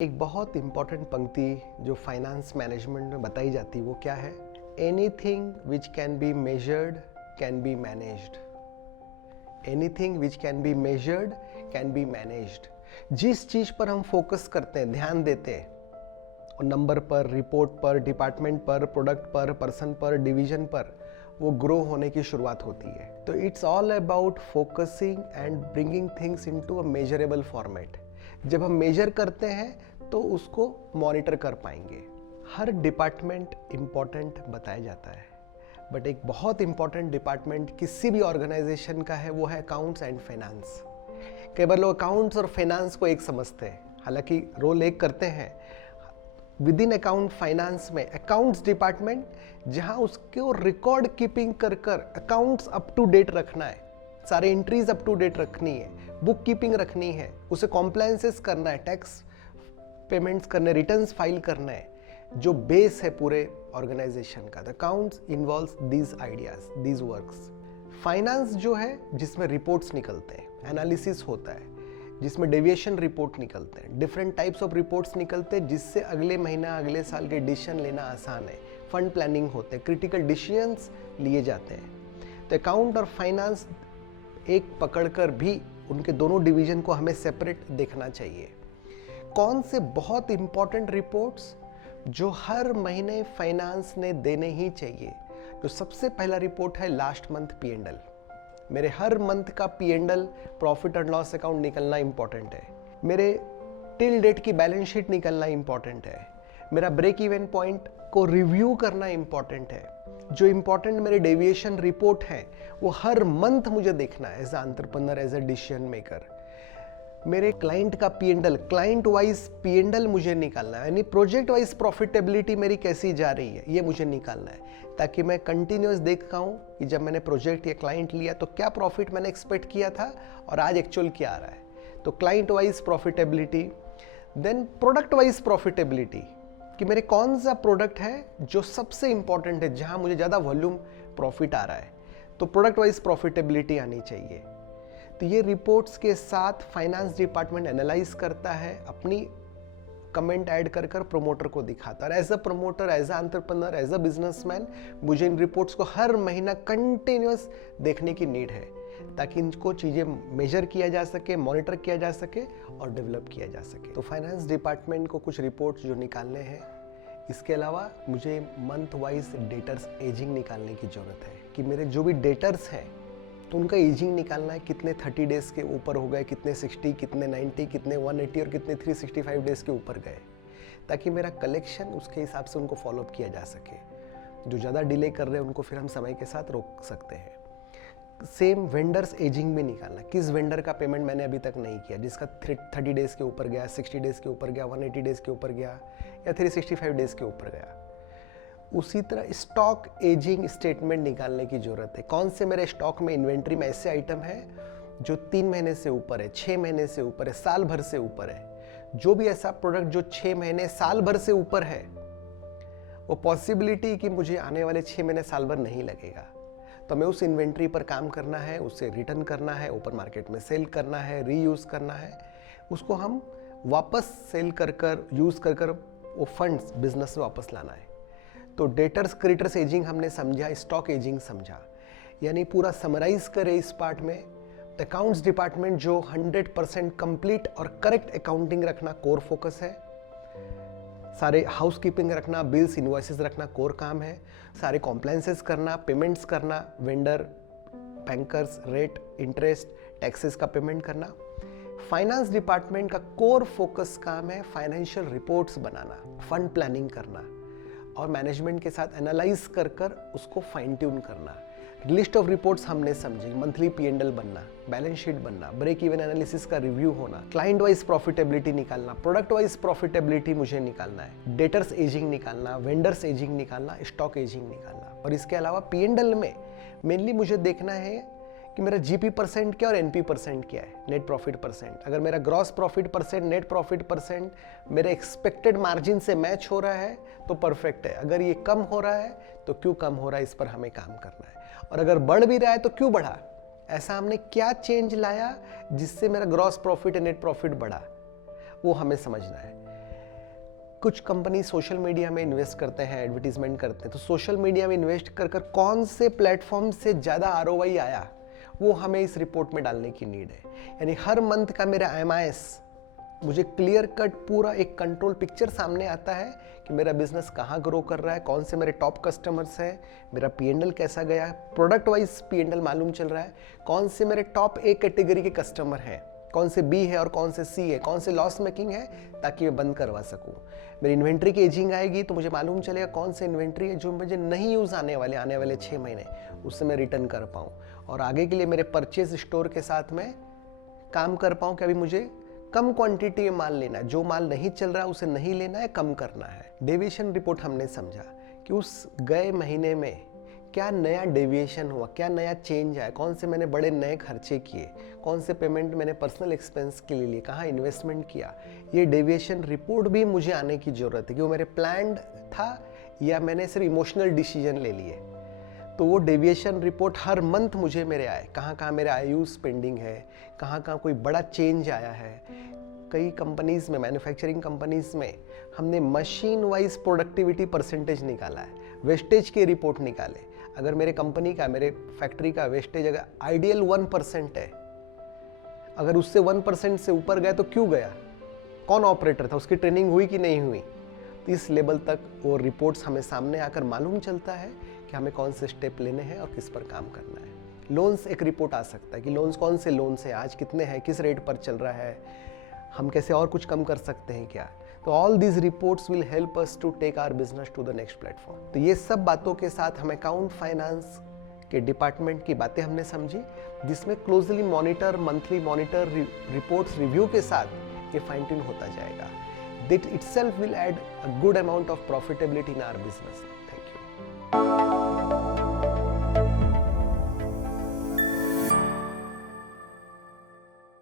एक बहुत इंपॉर्टेंट पंक्ति जो फाइनेंस मैनेजमेंट में बताई जाती है वो क्या है? Anything which can be measured can be managed. Anything which can be measured can be managed. जिस चीज पर हम फोकस करते हैं, ध्यान देते हैं, और नंबर पर, रिपोर्ट पर, डिपार्टमेंट पर, प्रोडक्ट पर, पर्सन पर, डिवीजन पर, वो ग्रो होने की शुरुआत होती है। तो it's all about focusing and bringing things into a measurable format. जब हम मेजर करते हैं तो उसको मॉनिटर कर पाएंगे। हर डिपार्टमेंट इम्पॉर्टेंट बताया जाता है, बट एक बहुत इम्पॉर्टेंट डिपार्टमेंट किसी भी ऑर्गेनाइजेशन का है, वो है अकाउंट्स एंड फाइनेंस। कई बार लोग अकाउंट्स और फाइनेंस को एक समझते हैं, हालांकि रोल एक करते हैं। विद इन अकाउंट फाइनेंस में अकाउंट्स डिपार्टमेंट, जहां उसको रिकॉर्ड कीपिंग कर अकाउंट्स अप टू डेट रखना है, सारे एंट्रीज अप टू डेट रखनी है, बुक कीपिंग रखनी है, उसे कॉम्प्लायंसेस करना है, टैक्स पेमेंट्स करने, रिटर्न्स फाइल करना है, जो बेस है पूरे ऑर्गेनाइजेशन का। The accounts involves these ideas, these works. Finance जो है, जिसमें रिपोर्ट्स निकलते हैं, एनालिसिस होता है, जिसमें डेविएशन रिपोर्ट निकलते हैं, डिफरेंट टाइप्स ऑफ रिपोर्ट्स निकलते हैं, जिससे अगले महीना, अगले साल के डिसीजन लेना आसान है। फंड प्लानिंग होते हैं, क्रिटिकल डिसीजंस लिए जाते हैं। तो अकाउंट और फाइनेंस एक पकड़कर भी उनके दोनों डिवीजन को हमें सेपरेट देखना चाहिए। कौन से बहुत इंपॉर्टेंट रिपोर्ट्स जो हर महीने फाइनेंस ने देने ही चाहिए? तो सबसे पहला रिपोर्ट है लास्ट मंथ P&L। मेरे हर मंथ का P&L, profit and loss account निकलना इंपॉर्टेंट है। मेरे टिल डेट की बैलेंस शीट निकलना इंपॉर्टेंट है। मेरा ब्रेक इवन पॉइंट को रिव्यू करना इंपॉर्टेंट है। जो इंपॉर्टेंट मेरे डेविएशन रिपोर्ट है, वो हर मंथ मुझे देखना है as a entrepreneur, as a decision maker. मेरे क्लाइंट का P&L, क्लाइंट वाइज P&L मुझे निकालना है, यानी प्रोजेक्ट वाइज प्रॉफिटेबिलिटी मेरी कैसी जा रही है, ये मुझे निकालना है, ताकि मैं कंटिन्यूस देख पाऊँ कि जब मैंने प्रोजेक्ट या क्लाइंट लिया तो क्या प्रॉफिट मैंने एक्सपेक्ट किया था और आज एक्चुअल क्या आ रहा है। तो client wise profitability, then product wise profitability, कि मेरे कौन सा प्रोडक्ट है जो सबसे इंपॉर्टेंट है, जहाँ मुझे ज़्यादा वॉल्यूम प्रॉफिट आ रहा है, तो प्रोडक्ट वाइज प्रॉफिटेबिलिटी आनी चाहिए। तो ये रिपोर्ट्स के साथ फाइनेंस डिपार्टमेंट एनालाइज करता है, अपनी कमेंट ऐड कर प्रमोटर को दिखाता है। As a promoter, as a entrepreneur, as a businessman, मुझे इन रिपोर्ट्स को हर महीना कंटिन्यूस देखने की नीड है, ताकि इनको चीज़ें मेजर किया जा सके, मॉनिटर किया जा सके और डेवलप किया जा सके। तो फाइनेंस डिपार्टमेंट को कुछ रिपोर्ट्स जो निकालने हैं। इसके अलावा मुझे मंथ वाइज डेटर्स एजिंग निकालने की ज़रूरत है, कि मेरे जो भी डेटर्स हैं तो उनका एजिंग निकालना है, कितने 30 डेज के ऊपर हो गए, कितने 60, कितने 90, कितने 180 और कितने 365 डेज के ऊपर गए, ताकि मेरा कलेक्शन उसके हिसाब से उनको फॉलोअप किया जा सके। जो ज़्यादा डिले कर रहे हैं उनको फिर हम समय के साथ रोक सकते हैं। सेम वेंडर्स एजिंग में निकालना, किस वेंडर का पेमेंट मैंने अभी तक नहीं किया, जिसका 30 डेज के ऊपर गया, 60 डेज के ऊपर गया, 180 डेज के ऊपर गया या 365 डेज के ऊपर गया। उसी तरह स्टॉक एजिंग स्टेटमेंट निकालने की जरूरत है। कौन से मेरे स्टॉक में, इन्वेंट्री में ऐसे आइटम है जो 3 महीने से ऊपर है, 6 महीने से ऊपर है, साल भर से ऊपर है। जो भी ऐसा प्रोडक्ट जो 6 महीने, साल भर से ऊपर है, वो पॉसिबिलिटी कि मुझे आने वाले 6 महीने, साल भर नहीं लगेगा, तो मैं उस इन्वेंट्री पर काम करना है, उसे रिटर्न करना है, ओपन मार्केट में सेल करना है, रीयूज करना है, उसको हम वापस सेल कर यूज कर वो फंड्स बिजनेस में वापस लाना है। तो डेटर्स क्रेडिटर्स एजिंग हमने समझा, स्टॉक एजिंग समझा। यानी पूरा समराइज करे इस पार्ट में, अकाउंट्स डिपार्टमेंट जो 100% कंप्लीट और करेक्ट अकाउंटिंग रखना कोर फोकस है। सारे हाउस कीपिंग रखना, बिल्स इनवॉइसेस रखना कोर काम है। सारे कॉम्प्लायंसेस करना, पेमेंट्स करना, vendor, bankers, rate, interest, taxes का पेमेंट करना। फाइनेंस डिपार्टमेंट का कोर फोकस काम है फाइनेंशियल रिपोर्ट्स बनाना, फंड प्लानिंग करना और मैनेजमेंट के साथ एनालाइज कर उसको फाइन ट्यून करना। लिस्ट ऑफ रिपोर्ट्स हमने समझी, मंथली P&L बनना, बैलेंस शीट बनना, ब्रेक इवन एनालिसिस का रिव्यू होना, क्लाइंट वाइज प्रॉफिटेबिलिटी निकालना, प्रोडक्ट वाइज प्रॉफिटेबिलिटी मुझे निकालना है, डेटर्स एजिंग निकालना, वेंडर्स एजिंग निकालना, स्टॉक एजिंग निकालना। और इसके अलावा P&L में मेनली मुझे देखना है कि मेरा GP% क्या और NP% क्या है, नेट प्रॉफिट परसेंट। अगर मेरा gross profit percent, net profit percent मेरे एक्सपेक्टेड मार्जिन से मैच हो रहा है तो परफेक्ट है। अगर ये कम हो रहा है तो क्यों कम हो रहा है, इस पर हमें काम करना है। और अगर बढ़ भी रहा है तो क्यों बढ़ा, ऐसा हमने क्या चेंज लाया जिससे मेरा ग्रॉस प्रॉफिट या नेट प्रॉफिट बढ़ा, वो हमें समझना है। कुछ कंपनी सोशल मीडिया में इन्वेस्ट करते हैं, एडवर्टीजमेंट करते हैं, तो सोशल मीडिया में इन्वेस्ट कर कर कौन से प्लेटफॉर्म से ज़्यादा ROI आया वो हमें इस रिपोर्ट में डालने की नीड है। यानी हर मंथ का मेरा MIS मुझे क्लियर कट पूरा एक कंट्रोल पिक्चर सामने आता है कि मेरा बिजनेस कहाँ ग्रो कर रहा है, कौन से मेरे टॉप कस्टमर्स हैं, मेरा P&L कैसा गया, प्रोडक्ट वाइज P&L मालूम चल रहा है, कौन से मेरे टॉप A कैटेगरी के कस्टमर हैं, कौन से B है और कौन से C है, कौन से लॉस मेकिंग है, ताकि मैं बंद करवा सकूं। मेरी इन्वेंट्री की एजिंग आएगी तो मुझे मालूम चलेगा कौन से इन्वेंट्री है जो मुझे नहीं यूज़ आने वाले 6 महीने, उससे मैं रिटर्न कर पाऊँ और आगे के लिए मेरे परचेज स्टोर के साथ में काम कर पाऊँ कि अभी मुझे कम क्वांटिटी में माल लेना है, जो माल नहीं चल रहा है उसे नहीं लेना है, कम करना है। डेविएशन रिपोर्ट हमने समझा कि उस गए महीने में क्या नया डेविएशन हुआ, क्या नया चेंज आया, कौन से मैंने बड़े नए खर्चे किए, कौन से पेमेंट मैंने पर्सनल एक्सपेंस के लिए, कहाँ इन्वेस्टमेंट किया। ये डेविएशन रिपोर्ट भी मुझे आने की ज़रूरत है कि वो मेरे प्लान्ड था या मैंने सिर्फ इमोशनल डिसीजन ले लिए। तो वो डेविएशन रिपोर्ट हर मंथ मुझे मेरे आए, कहाँ कहाँ मेरा IU पेंडिंग है, कहाँ कहाँ कोई बड़ा चेंज आया है। कई कंपनीज़ में, मैन्युफैक्चरिंग कंपनीज़ में हमने मशीन वाइज प्रोडक्टिविटी परसेंटेज निकाला है, वेस्टेज की रिपोर्ट निकाले। अगर मेरे कंपनी का, मेरे फैक्ट्री का वेस्टेज अगर आइडियल 1% है, अगर उससे 1% से ऊपर गया तो क्यों गया, कौन ऑपरेटर था, उसकी ट्रेनिंग हुई कि नहीं हुई। तो इस लेवल तक वो रिपोर्ट्स हमें सामने आकर मालूम चलता है कि हमें कौन से स्टेप लेने हैं और किस पर काम करना है। लोन्स एक रिपोर्ट आ सकता है कि लोन्स कौन से लोन्स हैं, आज कितने हैं, किस रेट पर चल रहा है, हम कैसे और कुछ कम कर सकते हैं क्या। तो all these reports will help us to take our business to the next platform. तो ये सब बातों के साथ हम अकाउंट फाइनेंस के डिपार्टमेंट की बातें हमने समझी, जिसमें closely monitor, monthly monitor, reports review के साथ ये फाइन ट्यून होता जाएगा। That itself will add a good amount of profitability in our business. Thank you.